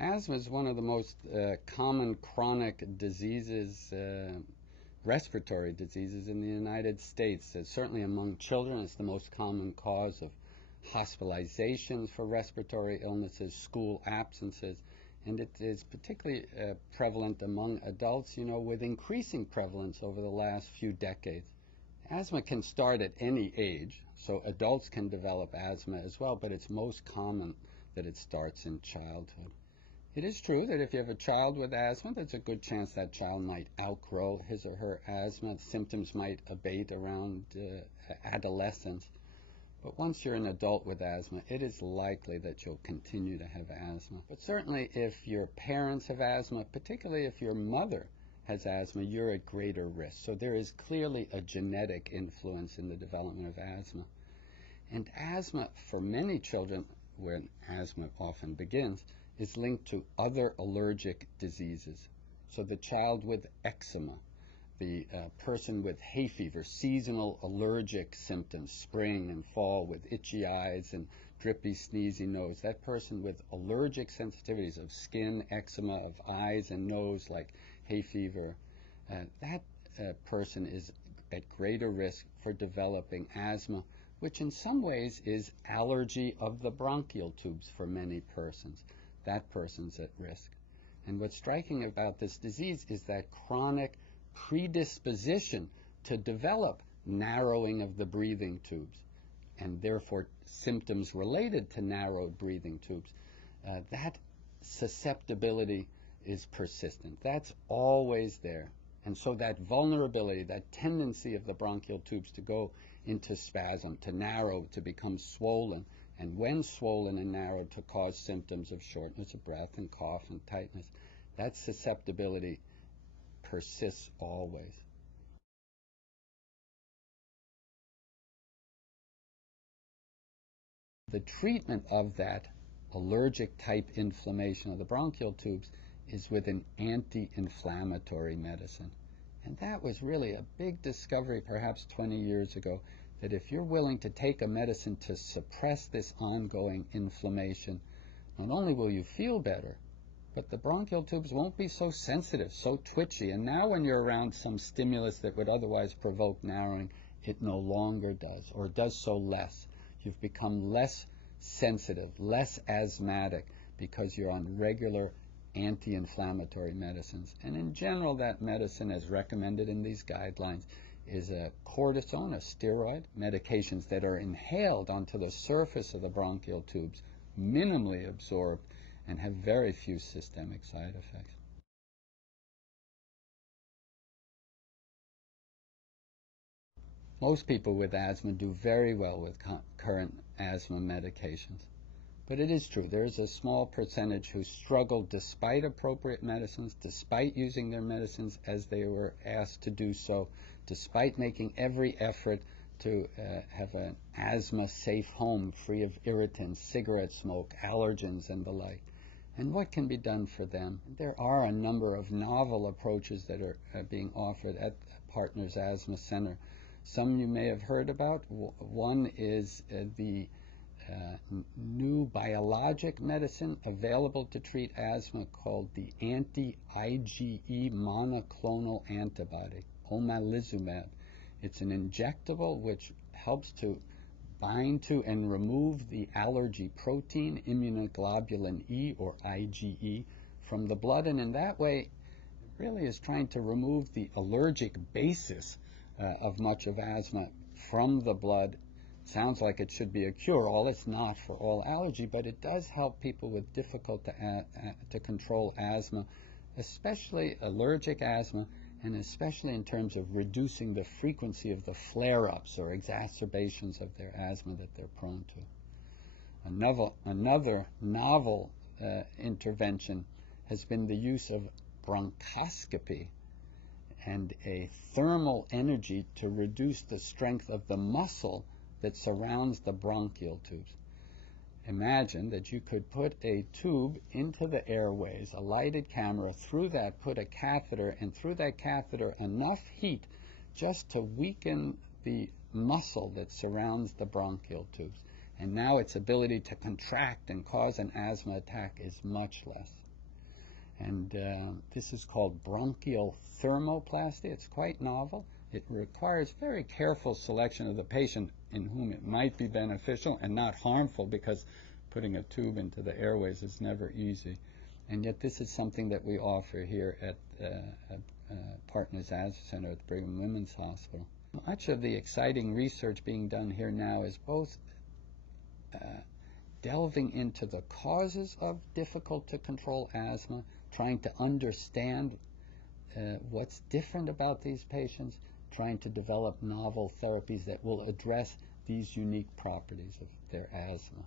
Asthma is one of the most common chronic diseases, respiratory diseases in the United States. Certainly among children, it's the most common cause of hospitalizations for respiratory illnesses, school absences, and it is particularly prevalent among adults, with increasing prevalence over the last few decades. Asthma can start at any age, so adults can develop asthma as well, but it's most common that it starts in childhood. It is true that if you have a child with asthma, there's a good chance that child might outgrow his or her asthma. Symptoms might abate around adolescence. But once you're an adult with asthma, it is likely that you'll continue to have asthma. But certainly if your parents have asthma, particularly if your mother has asthma, you're at greater risk. So there is clearly a genetic influence in the development of asthma. And asthma, for many children, where asthma often begins, is linked to other allergic diseases. So the child with eczema, the person with hay fever, seasonal allergic symptoms, spring and fall with itchy eyes and drippy, sneezy nose, that person with allergic sensitivities of skin, eczema, of eyes and nose like hay fever, that person is at greater risk for developing asthma, which in some ways is allergy of the bronchial tubes for many persons. That person's at risk. And what's striking about this disease is that chronic predisposition to develop narrowing of the breathing tubes, and therefore symptoms related to narrowed breathing tubes. That susceptibility is persistent. That's always there. And so that vulnerability, that tendency of the bronchial tubes to go into spasm, to narrow, to become swollen, and when swollen and narrowed to cause symptoms of shortness of breath and cough and tightness, that susceptibility persists always. The treatment of that allergic type inflammation of the bronchial tubes is with an anti-inflammatory medicine. And that was really a big discovery perhaps 20 years ago, that if you're willing to take a medicine to suppress this ongoing inflammation, not only will you feel better, but the bronchial tubes won't be so sensitive, so twitchy. And now when you're around some stimulus that would otherwise provoke narrowing, it no longer does, or does so less. You've become less sensitive, less asthmatic, because you're on regular anti-inflammatory medicines. And in general, that medicine, as recommended in these guidelines, is a cortisone, a steroid, medications that are inhaled onto the surface of the bronchial tubes, minimally absorbed, and have very few systemic side effects. Most people with asthma do very well with current asthma medications. But it is true, there is a small percentage who struggle despite appropriate medicines, despite using their medicines as they were asked to do so, despite making every effort to have an asthma-safe home free of irritants, cigarette smoke, allergens, and the like. And what can be done for them? There are a number of novel approaches that are being offered at Partners Asthma Center. Some you may have heard about. One is the new biologic medicine available to treat asthma called the Anti-Ige monoclonal antibody, Omalizumab. It's an injectable which helps to bind to and remove the allergy protein, immunoglobulin E, or IgE, from the blood, and in that way really is trying to remove the allergic basis of much of asthma from the blood. Sounds like it should be a cure-all. It's not for all allergy, but it does help people with difficult to control asthma, especially allergic asthma, and especially in terms of reducing the frequency of the flare-ups or exacerbations of their asthma that they're prone to. Another novel intervention has been the use of bronchoscopy and a thermal energy to reduce the strength of the muscle that surrounds the bronchial tubes. Imagine that you could put a tube into the airways, a lighted camera, through that put a catheter, and through that catheter enough heat just to weaken the muscle that surrounds the bronchial tubes. And now its ability to contract and cause an asthma attack is much less. And this is called bronchial thermoplasty. It's quite novel. It requires very careful selection of the patient in whom it might be beneficial and not harmful, because putting a tube into the airways is never easy. And yet this is something that we offer here at Partners Asthma Center at the Brigham Women's Hospital. Much of the exciting research being done here now is both delving into the causes of difficult to control asthma, trying to understand what's different about these patients, trying to develop novel therapies that will address these unique properties of their asthma.